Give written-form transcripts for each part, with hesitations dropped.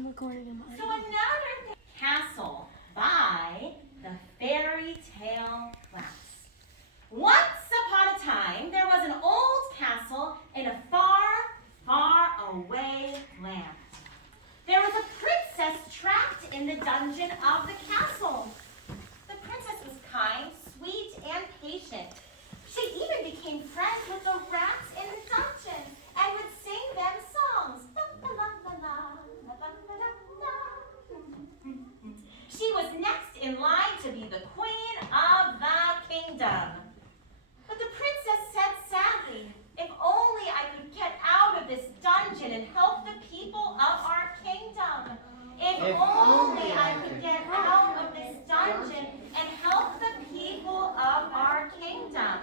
I'm recording him. So another castle by the fairy tale class. Once upon a time, there was an old castle in a far, far away land. There was a princess trapped in the dungeon of the castle. The princess was kind, sweet, and patient. She even became friends with the rats in the dungeon and would sing them songs. She was next in line to be the queen of the kingdom. But the princess said sadly, if only I could get out of this dungeon and help the people of our kingdom. If only I could get out of this dungeon and help the people of our kingdom.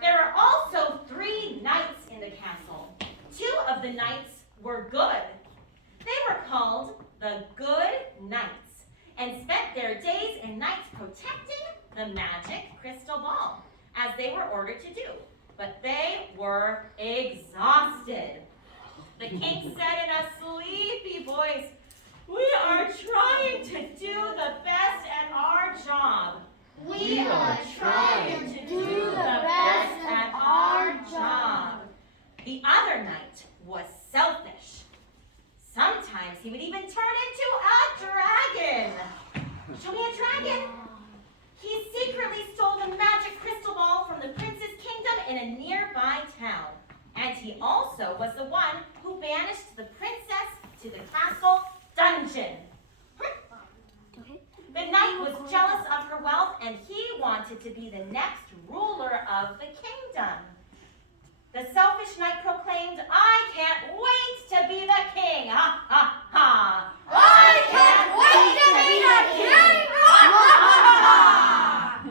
There are also 3 knights in the castle. 2 of the knights were good. They were called the Good Knights and spent their days and nights protecting the magic crystal ball, as they were ordered to do. But they were exhausted. The king said in a sleepy voice, "We are trying to do the best at our job. We are trying to do the best at our job." The other knight was selfish. Sometimes he would even turn into a dragon. Show me a dragon. He secretly stole the magic crystal ball from the prince's kingdom in a nearby town. And he also was the one who banished the princess to the castle dungeon. The knight was jealous of her wealth, and he wanted to be the next ruler of the kingdom. The selfish knight proclaimed, "I can't wait to be the king! Ha, ha, ha! I can't wait to be the king! Ha, ha, ha!"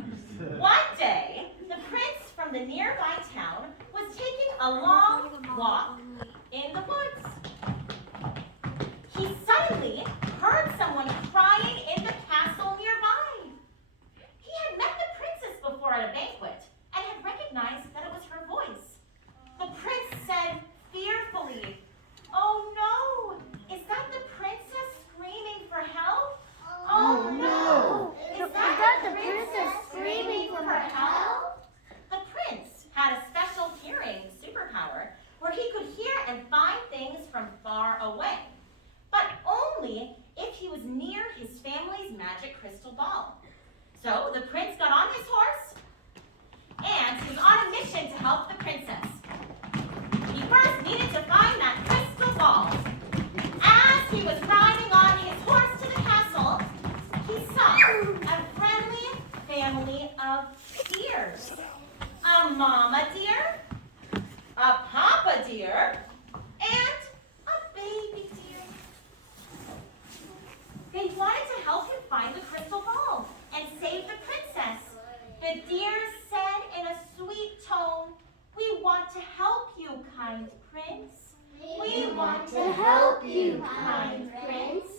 One day, the prince from the nearby town was taking a long walk in the woods. He suddenly heard someone crying in the castle nearby. He had met the princess before at a banquet and had recognized that it was her voice. The prince said fearfully, "Oh no, is that the princess screaming for help? Oh no, is that the princess screaming for help?" The prince had a special hearing superpower where he could hear and find things from far away, but only if he was near his family's magic crystal ball. So the prince got on his horse and he was on a mission to help the princess. He first needed to find that crystal ball. As he was riding on his horse to the castle, he saw a friendly family of deers. A mama deer, a papa deer, and a baby deer. They wanted to help him find the crystal ball and save the princess. The deers said in a sweet tone, "We want to help you, kind prince. We want to help you, kind prince."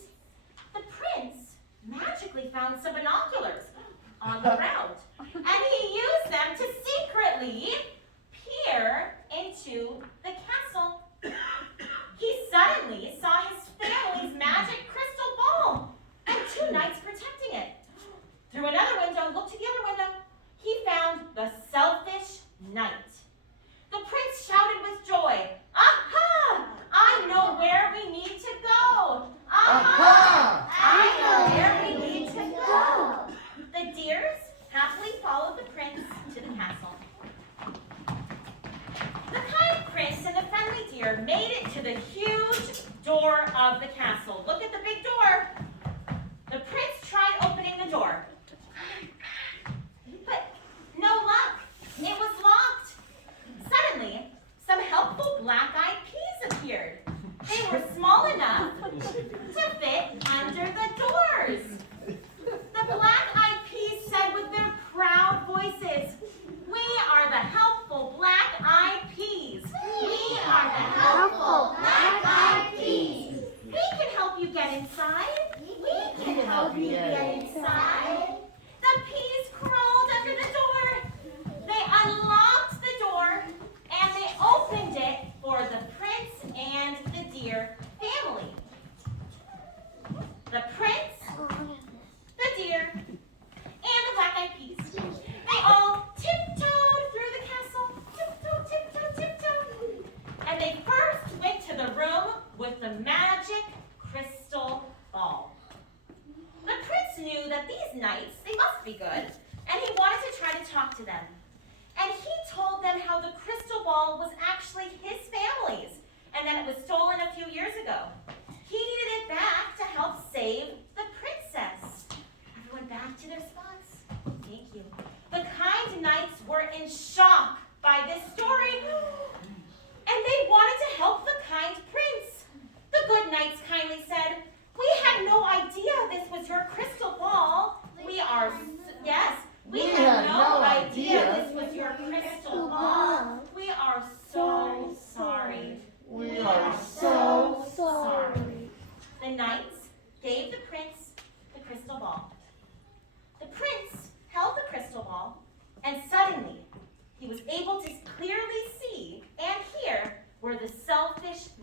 The prince magically found some binoculars on the ground, and he used them to secretly peer into the castle. He suddenly saw his family's magic crystal ball and 2 knights protecting it. Through another window, looked to the other window, he found the selfish knight. The prince shouted with joy, "Aha! I know where we need to go! Aha! I know where we need to go!" The deers happily followed the prince to the castle. The kind prince and the friendly deer made it to the huge door of the castle. Look at the big door. The prince tried opening the door, but no luck. It was locked. Suddenly, some helpful black-eyed peas appeared. They were small enough to fit under the doors. The black-eyed peas said with their proud voices, "We are the helpful black-eyed peas. We are the helpful black-eyed peas. We can help you get inside. We can help you get inside."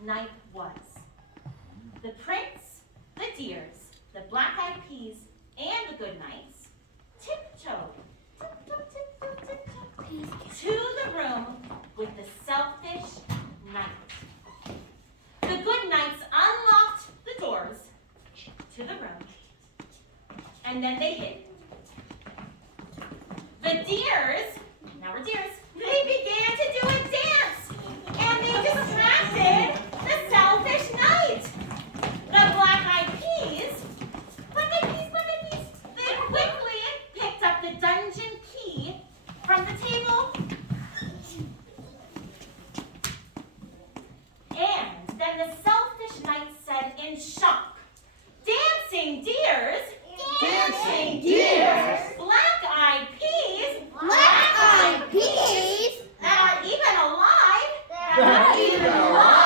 night was. The prince, the deers, the black-eyed peas, and the good knights tiptoed, to the room with the selfish knight. The good knights unlocked the doors to the room, and then they hid. The deers, now we're deers, they began to do a dance, and they distracted the selfish knight. The black-eyed peas, they quickly picked up the dungeon key from the table. And then the selfish knight said in shock, "Dancing deers? Dancing deers? Black-eyed peas? Black-eyed peas? That are even alive? That are even alive?